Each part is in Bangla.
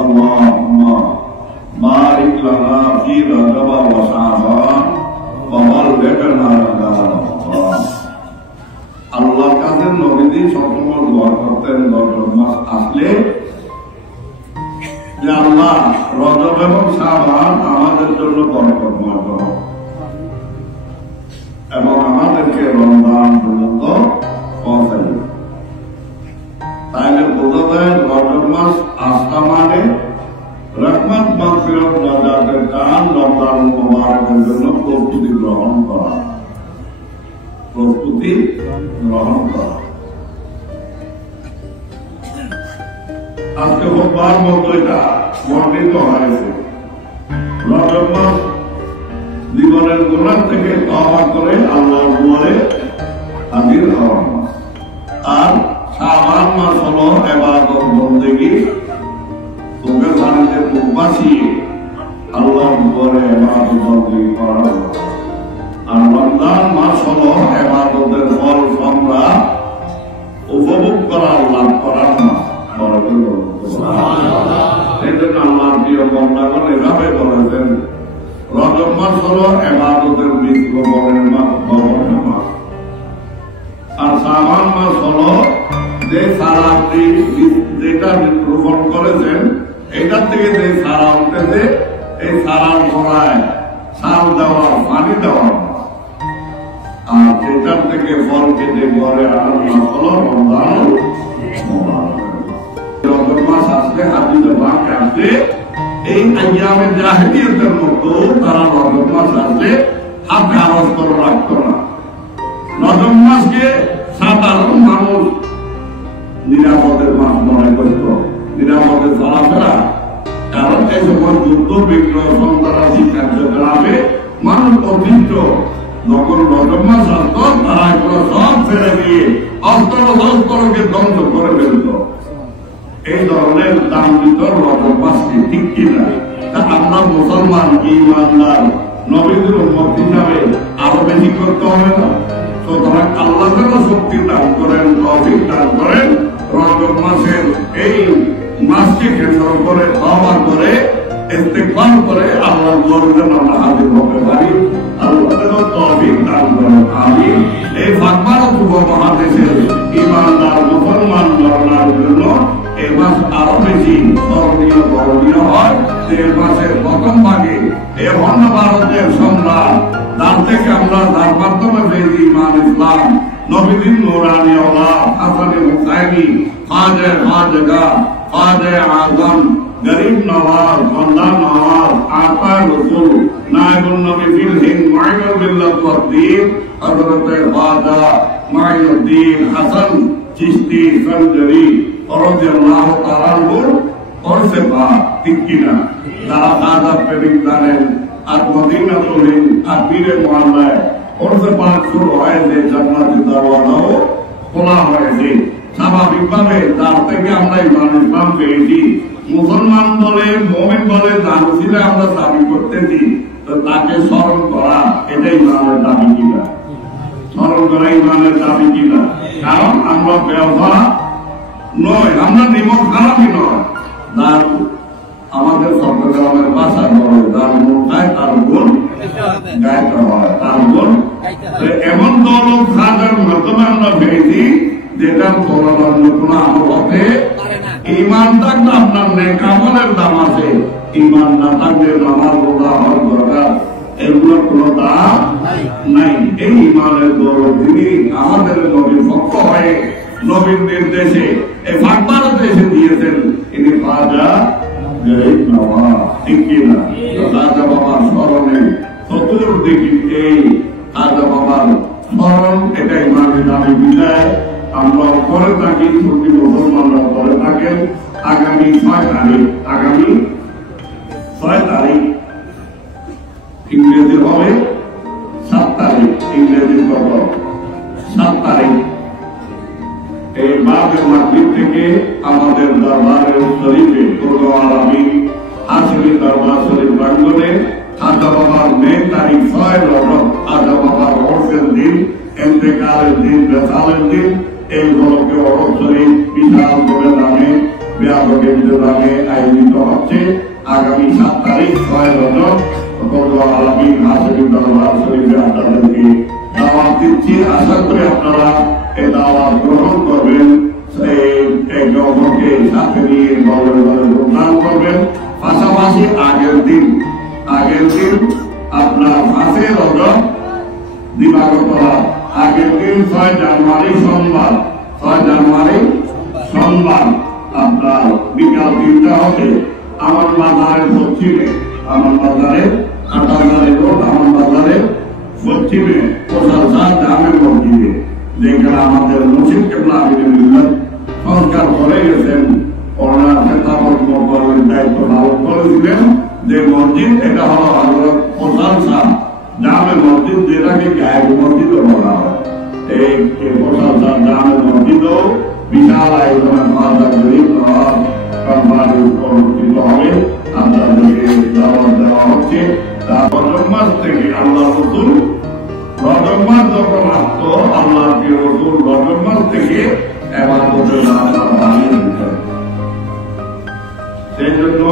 اللهم بارك لنا في رجب وشعبان وبلغنا رمضان আল্লাহর কাছে নবীজি সবসময় দোয়া করতেন রজব মাস আসলে যে আল্লাহ রজব এবং শাবান আমাদের জন্য বরকতময় করো এবং আমাদেরকে রমজান পর্যন্ত পৌঁছাই। তাইলে বোঝা যায় রজব মাস আসা মানে রহমত মাগফিরাত নাজাতের কারণ রমজান মুবারকের জন্য প্রস্তুতি গ্রহণ করা। আজকে হোকবার মতো এটা বর্ণিত হয়েছে রজব মাস জীবনের গুনাহ থেকে তওবা করে আল্লাহর দুয়ারে হাজির হওয়ার মাস, আর শাবান মাস হলো ইবাদত বন্দেগী, চোখের পানিতে মুখ বাঁচিয়ে আল্লাহর দুয়ারে ইবাদত বন্দেগী করার মাস। আর রমজান মাস হলো ইবাদতের ফল সম্রাট উপভোগ করার লাভ করার মাস। এই জন্য আল্লাহ প্রিয় বন্দাগণ এভাবে বলেছেন রজব মাস হলো ইবাদতের বীজ বপনের মাস, আর শাবান মাস হলো যে সারাটি যেটা রোপণ করেছেন এটার থেকে যে সারা উঠেছে এই সারার গোড়ায় সার দেওয়ার পানি দেওয়ার, আর যেটার থেকে ফল কেটে ঘরে আনার মাস হলো রমজান। রজব মাস আসলে হাদিসে পাক আসলে এই আইয়ামে জাহেলিয়াতের মতো তারা রজব মাস আসলে হাতে আওয়াজ করে রাখতো না। রজব মাসকে সাধারণ মানুষ নিরাপদের মাস মনে করত, নিরাপদে চলাফেরা, কারণ এই সময় যুদ্ধ বিগ্রহ সন্ত্রাসী কার্যকলাপে মানুষ অতিষ্ঠ। যখন রজব মাস আসতো তারা এগুলো সব ছেড়ে দিয়ে অস্ত্র শস্ত্রকে ধ্বংস করে ফেলত। এই ধরনের দাম ভিতর রজব মাসকে ঠিক কিনা তা আমরা মুসলমান ঈমানদার নবীদের উম্মত হিসাবে আরো বেশি করতে হবে না? সুতরাং আল্লাহ যেন শক্তি দান করেন, তৌফিক দান করেন, রজব মাসের এই মাসকে কেন্দ্র করে তওবা করে ইস্তিগফার করে আল্লাহর দরবারে আমরা হাজির হতে পারি। আল্লাহ যেন তৌফিক দান করেন, আমিন। এই ভারত উপমহাদেশের ঈমানদার মুসলমান জনগণের জন্য এই মাস আরো বেশি স্মরণীয় বরণীয় হয়। যে মাসের প্রথম ভাগে এই অন্য ভারতের সম্রাট তার থেকে আমরা তার মাধ্যমে পেয়েছি ইমান ইসলাম, নবীদের নূরানি আওলাদ হাসানে হুসাইনি, খাজা খাজা খাজা আজম, গরিব নওয়াজ, বান্দা নওয়াজ, আতা রসুল, নায়েবুন নবী ফিল হিন্দ, মাইনুল মিল্লাত ওয়াদ দ্বীন, হযরত খাজা মাইনুদ্দিন হাসান চিশতি সরজরি রাদিয়াল্লাহু তাআলা আনহু ওরসে বা ঠিক কিনা তারা খাজা প্রেমিক জানেন। আর মদিনাতুল হিন্দ আর পীরে মুআল্লায় ওরসে পাক শুরু হয়েছে, জান্নাতের দরওয়াজাও খোলা হয়েছে। স্বাভাবিকভাবে তার থেকে আমরা ইমান ইসলাম পেয়েছি। মুসলমান বলে মুমিন বলে যার উসিলায় আমরা দাবি করতেছি, তো তাকে স্মরণ করা এটা ইমানের দাবি কিনা? স্মরণ করা ইমানের দাবি কিনা? কারণ আমরা ব্যবসা নয়, আমরা নিমক হারামি নয়। তার আমাদের চট্টগ্রামের ভাষায় বলে তার মন খায় তার গুণ গাইতে হয়, তার গুণ এমন দৌলত খাজার মাধ্যমে আমরা পেয়েছি যেটার তুলনার কোন আমল হতে ইমান থাকলে আপনার নেক আমলের দাম আছে, ইমান না থাকলে নামাজ রোজা হজ যাকাত এগুলোর কোন দাম নাই। এই ইমানের দৌলত তিনি আমাদের নবীর পক্ষ হয়ে নবীর নির্দেশে এই ভারতে এসে দিয়েছেন। ইনি খাজা গরিব নওয়াজ, ঠিক কিনা? খাজা বাবার স্মরণে চতুর্দিকে এই খাজা বাবার স্মরণ এটা ইমানের দাবি বিদায় আমরা করে থাকি, প্রতি মুসলমানরা করে থাকেন। আগামী 6 তারিখ, আগামী 6 তারিখ ইংরেজি হবে 7 তারিখ, ইংরেজি কত 7 তারিখ এই বাগের মাগরিব থেকে আমাদের দরবারে শরীফে কোরআন আমিন আসলে দরবার শরীফ প্রাঙ্গণে খাজা বাবার মেন তারিখ 6 রজব, খাজা বাবার ওরসের দিন, ইন্তেকালের দিন, বেসালের দিন, এই হলকে অরব শরীফ বিশাল করে নামে ব্যাপক নামে আয়োজিত হয়। আলামিন হাসিবুল দরবার শরীফে আপনাদেরকে দাওয়াত দিচ্ছি। আশা করি আপনারা এই দাওয়াত গ্রহণ করবেন, একে অপরকে সাথে নিয়ে বলে প্রদান করবেন। পাশাপাশি আগের দিন আপনার 5 রজব দিবাগত রাত, আগের দিন 6 জানুয়ারি সোমবার আপনার বিকাল 3টা হবে আমার বাজারের পশ্চিমে, আমার বাজারের কাটাগাড়ি রোড, আমার বাজারের পশ্চিমে প্রশাসন জামে মসজিদে, যেখানে আমাদের মুর্শিদ কেবলা আমিনুল মিল্লাত সংস্কার করে গেছেন, ওনার খেতাবত মকবরের দায়িত্ব পালন করেছিলেন। যে মসজিদ এটা হলো হযরত প্রশাসন জামে মসজিদ, যেটাকে গায়েব মসজিদও বলা হয়। এই প্রশাসন জামে মসজিদও বিশাল আয়োজনে মাতা গরিব নওয়াজ কোম্পানির অনুষ্ঠিত হবে। আপনাদেরকে দাওয়াত দেওয়া হচ্ছে। রজব মাস থেকে আল্লাহ রসুল রজব মাস যখন আসতো, আল্লাহ রসুল রজব মাস থেকে ইবাদতের রাস্তা বানিয়ে দিতেন। সেই জন্য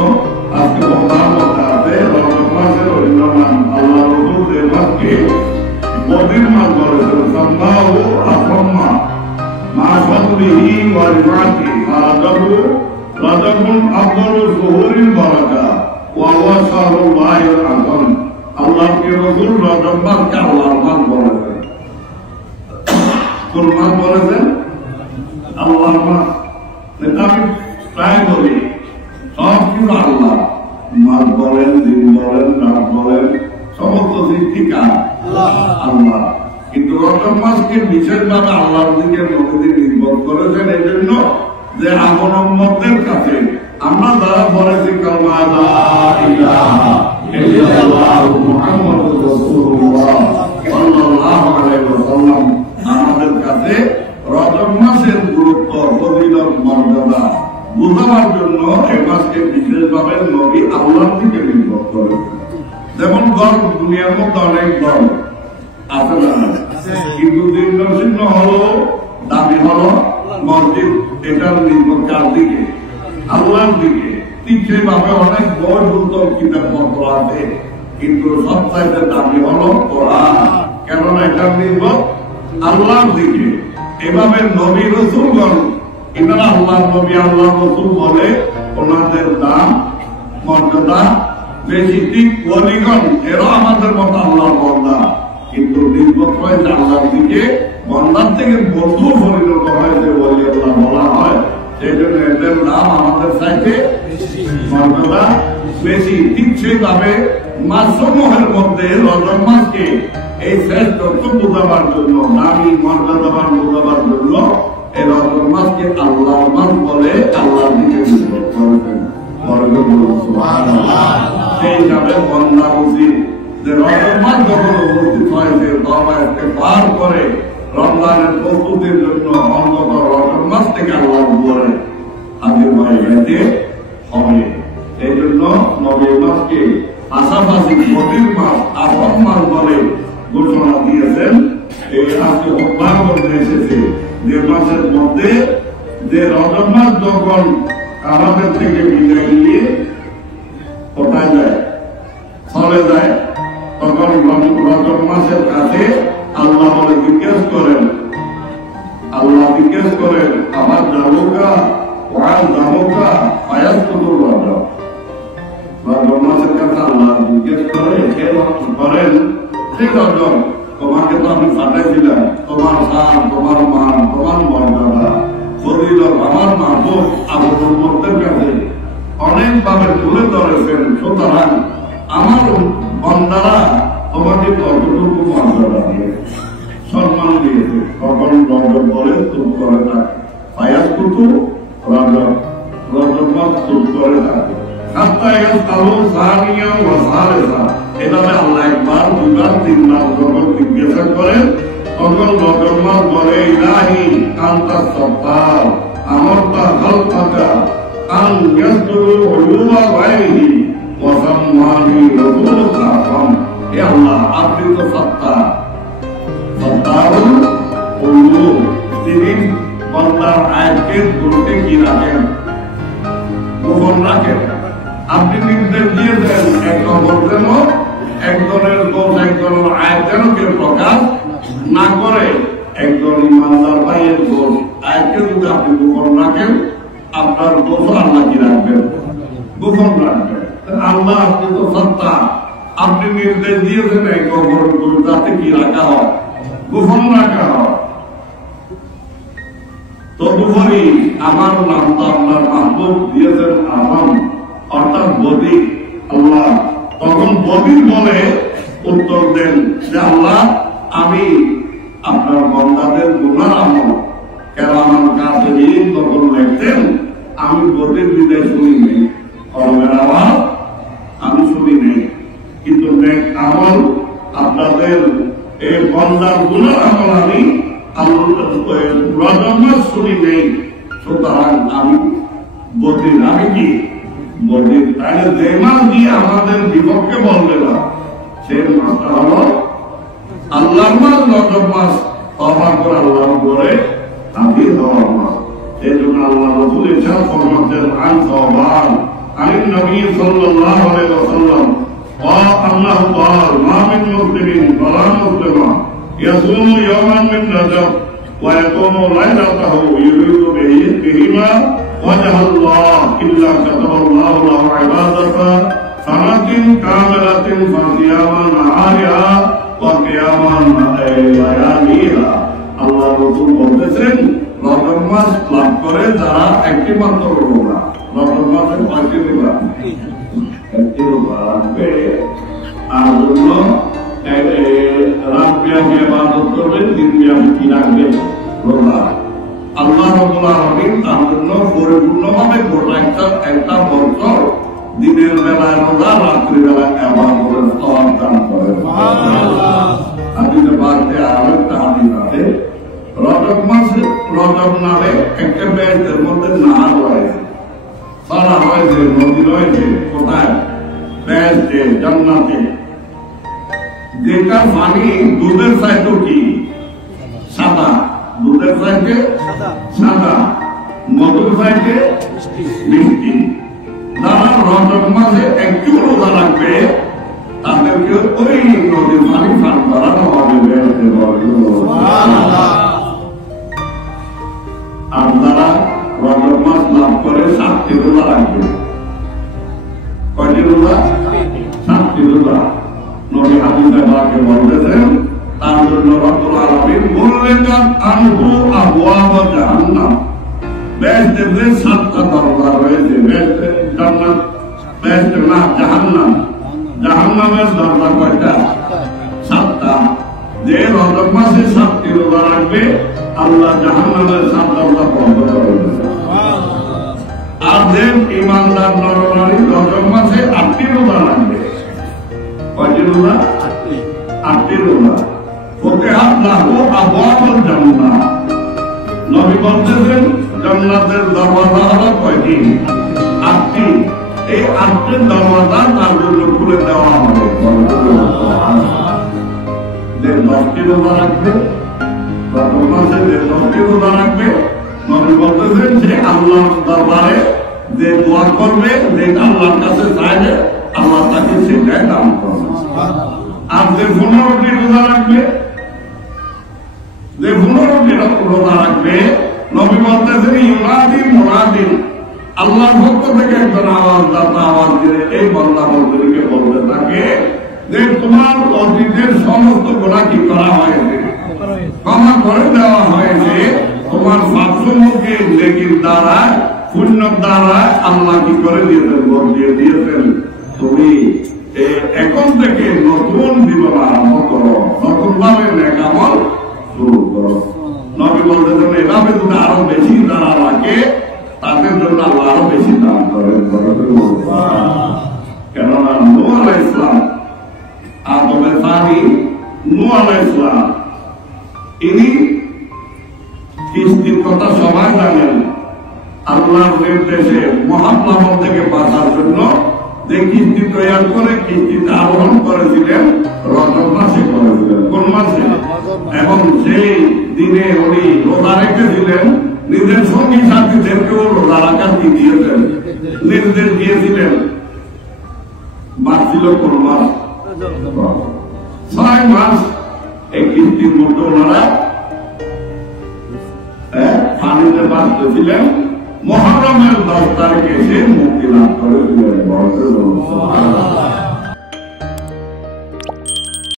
আজকে প্রধান কথা আছে রজব মাসের অন্য নাম। আল্লাহ রসুল এই মাসকে বদির মাস বলেছেন, সাম্মাহু আসমা মা ফাদলিহি ওয়া রিফাতি রাজাবুন আফদালু শুহুরিল বারাকা ওয়া হুয়া শাহরুল্লাহিল আযম। আল্লাহর রাসূল রজব মাসকে আল্লাহর মাস বলেছেন। কোন মাস বলেছেন? আল্লাহর মাস। এটা আমি প্রায় বলি, সব কিছু আল্লাহ, মাস বলেন, দিন বলেন, রাত বলেন, সমস্ত সৃষ্টিকার আল্লাহ। কিন্তু রজব মাসকে বিশেষভাবে আল্লাহর দিকে নবীজি নির্ভর করেছেন এই জন্য যে আমল উম্মতের কাছে আমরা যারা পড়েছি কালমা লা ইলাহা ইল্লাল্লাহ মুহাম্মাদুর রাসূলুল্লাহ সাল্লাল্লাহু আলাইহি ওয়াসাল্লাম, আমাদের কাছে রজব মাসের গুরুত্ব, ফজিলত, মর্যাদা বোঝাবার জন্য এই মাসকে বিশেষভাবে নবী আল্লাহর দিকে নির্ভর করেছেন। যেমন গর্ব, দুনিয়ার মধ্যে অনেক গর্ব আছে না, কিন্তু দিন হলো দাবি হলো মসজিদ, এটার নির্ভর কার দিকে? আল্লাহর দিকে। ঠিক সেইভাবে অনেক বই পুস্তক কিতাবপত্র আছে, কিন্তু সবচাইতে দাবি হলো কোরআন, কেননা এটার নির্ভর আল্লাহর দিকে। এভাবে নবী রাসূলগণ, এনারা আল্লাহর নবী আল্লাহ রাসূল বলে ওনাদের দাম মর্যাদা বেশি। ঠিক ওলিগণ এরা আমাদের মতো আল্লাহর বান্দা, কিন্তু নির্ভর হয়েছে আল্লাহর দিকে, বান্দার থেকে বন্ধু পরিণত হয়েছে ওলি আল্লাহ বলা হয়। সেই জন্য এদের নাম আমাদের চাইতে মর্যাদা বেশি। ঠিক সেইভাবে মাসসমূহের মধ্যে রজব মাসকে এই শ্রেষ্ঠত্ব বোঝাবার জন্য, নামী মর্যাদাবান বোঝাবার জন্য এই রজব মাসকে আল্লাহর মাস বলে আল্লাহর দিকে নির্ভর করেছেন। সেই হিসাবে বন্দা উচিত যে রজব মাস যখন উপস্থিত হয়েছে তওবাকে পার করে রমজানের প্রস্তুতির জন্য অন্তত রজব মাস থেকে আল্লাহর উপরে হাজির হয়ে যেতে হবে। এই জন্য নবী মাসকে পাশাপাশি বদির মাস, আসম মাস বলে ঘোষণা দিয়েছেন। এই আজকে অভ্যাস করতে এসেছে যে মাসের মধ্যে, যে রজব মাস যখন আমাদের থেকে বিদায় নিয়ে কোথায় যায়, চলে যায়, তখন রজব মাসের কাছে আল্লাহ বলে জিজ্ঞেস করেন, আমার যাবোকা ওয়াল যাবোকা আয়াত কুতুল রজব। রজব মাসের কাছে আল্লাহ জিজ্ঞেস করেন সেই রজব, তোমাকে তো আমি পাঠাইছিলাম, তোমার শান, তোমার মান, তোমার মর্যাদা, ফজিলত আমার মাহবুব আবুল উম্মতের কাছে অনেকভাবে তুলে ধরেছেন। সুতরাং আমার বান্দারা তোমাকে কতটুকু মর্যাদা দিয়েছে, সম্মান দিয়েছে, তখন রজব বলে চুপ করে থাকে। আয়াত কুতুল রজব, রজব মাস চুপ করে থাকে। এভাবে আল্লাহ একবার, দুইবার, তিনবার যখন জিজ্ঞাসা করেন তখন রজব মাস বলে ইলাহি আনতা সত্তার আমারতা খালকাকা আন ইয়াসদুরু উলুমা গায়রিহি ওয়া সাম্মানি রাসূলুকা আযম। হে আল্লাহ, আপনি তো সত্তা, সত্তারুল উলুম, তিনি বান্দার আয়াতকে গুরুত্ব কি রাখেন, গোপন রাখেন। আপনি নির্দেশ দিয়েছেন এক নম্বর যেন একজনের দোষ একজনের আয় যেন কেউ প্রকাশ না করে। একজন ইমানদার ভাইয়ের দোষ আয়কে যদি আপনি গোপন রাখেন, আপনার দোষ আল্লাহ কি রাখবেন? গোপন রাখবেন। আল্লাহ আপনি তো সত্তা, আপনি নির্দেশ দিয়েছেন এই গোপন যাতে কি রাখা হয়, গোপন রাখা হয়। তদুপরি আমার নাম তো আপনার মাহবুব দিয়েছেন আজম, অর্থাৎ বদি। আল্লাহ তখন বদির বলে উত্তর দেন যে আল্লাহ আমি আপনার বন্দাদের গুনার আমল কেরামান কাতিবিন তখন লিখতেন, আমি বদির বিদায় শুনি নেই, কলমের আওয়াজ আমি শুনি নেই, কিন্তু নেক আমল আপনাদের এই বন্দার গুনার আমল আমি শুনি নেই। সুতরাং আমি বদির, আমি কি বদির? তাহলে যে মাস দিয়ে আমাদের বিপক্ষে বলবে না, সে মাসটা হলো আল্লাহর মাস, রজব মাস। তওবা করে আল্লাহ করে হাফিজ হওয়ার মাস। এই জন্য আল্লাহ রাসূল ইরশাদ ফরমাতেন আন সাওবান আন নবী সাল্লাল্লাহু আলাইহি ওয়াসাল্লাম আল্লাহ قال ما من مسلم ولا مسلمة يصوم يوما من رجب ويقوم ليلته يريد بهما وجه الله إلا كتب الله له عبادة سنة كاملة فصيام نهارها وقيام لياليها। আল্লাহ রাসূল বলতেছেন রজব মাস লাভ করে যারা একটি মাত্র রোজা, রজব মাসের 5টি রোজা, একটি রোজা রাখবে, আর জন্য রাত ব্যাপী ইবাদত করবে, দিন ব্যাপী কি রাখবে? রোজা। আল্লাহ রাব্বুল আলামিন তার জন্য পরিপূর্ণভাবে গোটা একটা বছর দিনের বেলায় রোজা, রাত্রি বেলায় ইবাদতের সওয়াব দান করেন। হাদিসে পাকে আরেকটা হাদিস আছে, রজব মাসে রজব নামে একটা বেহেশতের মধ্যে নাহার রয়েছে, সারা রয়েছে, নদী রয়েছে। কোথায়? বেহেশতে, জান্নাতে, যেটা পানি দুধের চাইতে কি সাদা, দুধের চাইতে সাদা, মধুর চাইতে মিষ্টি। যারা রজব মাসে একটু রোজা রাখবে তাদেরকে ওই নদীর পানি পান করানো হবে। আর যারা রজব মাস লাভ করে 7টি রোজা রাখবে। কয়টি রোজা? 7টি রোজা। নবী হাদিসে পাকে বলতেছেন তার জন্য রব্বুল আলামিন বললেন আনহু আবওয়াব জাহান্নাম, বেহেশতের 7টা দরজা রয়েছে। বেহেশতে জান্নাত, বেহেশতে না জাহান্নাম, জাহান্নামের দরজা কয়টা? 7টা। যে রজব মাসে 7টি রোজা রাখবে আল্লাহ জাহান্নামের 7 দরজা বন্ধ করে দেবে। আর যে ইমানদার নরনারী রজব মাসে 8টি রোজা রাখবে, কয়টি রোজা? 8টি রোজা। ফুতিহাত লাহু আবওয়াবুল জান্নাহ। নবী বলতেছেন জান্নাতের দরওয়াজা হলো কয়টি? 8টি। এই 8টি দরওয়াজা তার জন্য খুলে দেওয়া হবে। যে 10টি রোজা রাখবে, রজব মাসে যে 10টি রোজা রাখবে, নবী বলতেছেন যে আল্লাহর দরবারে যে দোয়া করবে, যে আল্লাহর কাছে চাইবে, আল্লাহ তাকে সেটাই দান করবে। আর যে 15টি রোজা রাখবে, যে 15টি রোজা রাখবে, নবী বলতেছেন ইউনাদি মুনাদিন, আল্লাহর পক্ষ থেকে একজন আওয়াজদাতা আওয়াজ দিয়ে এই বান্দা বলতে বলতে থাকে যে তোমার অতীতের সমস্ত গুনাহ কি করা হয়েছে, ক্ষমা করে দেওয়া হয়েছে। তোমার পাপসমূহকে নেকির দ্বারা, পুণ্যের দ্বারা আল্লাহ কি করে দিয়েছেন? বল দিয়ে দিয়েছেন। তুমি এখন থেকে নতুন জীবন আরম্ভ করো, নতুন ভাবে নেক আমল শুরু করো। নবী বলতেছেন এভাবে যদি আরো বেশি যারা রাখে তাদের জন্য আল্লাহ আরো বেশি দান করেন। কেননা নূহ আলাইহিস সালাম, আদমের স্বামী নূহ আলাইহিস সালাম, ইনি কিস্তির কথা সবাই জানেন। আল্লাহর নির্দেশে মহাপ্লাবন থেকে বাঁচার জন্য যে কিস্তি তৈরি করে কিস্তিতে আরোহণ করেছিলেন রজব মাসে করেছিলেন। কোন মাসে? এবং সেই দিনে উনি রোজা রেখেছিলেন, নিজের সঙ্গী সাথীদেরকেও রোজা রাখার দিয়েছেন, নির্দেশ দিয়েছিলেন। মাস ছিল কোন মাস? 6 মাস এই কীর্তির মধ্যে ওনারা পানিতে বাঁচতেছিলেন। মহরমের 10 তারিখে এসে মুক্তি লাভ করেছিলেন।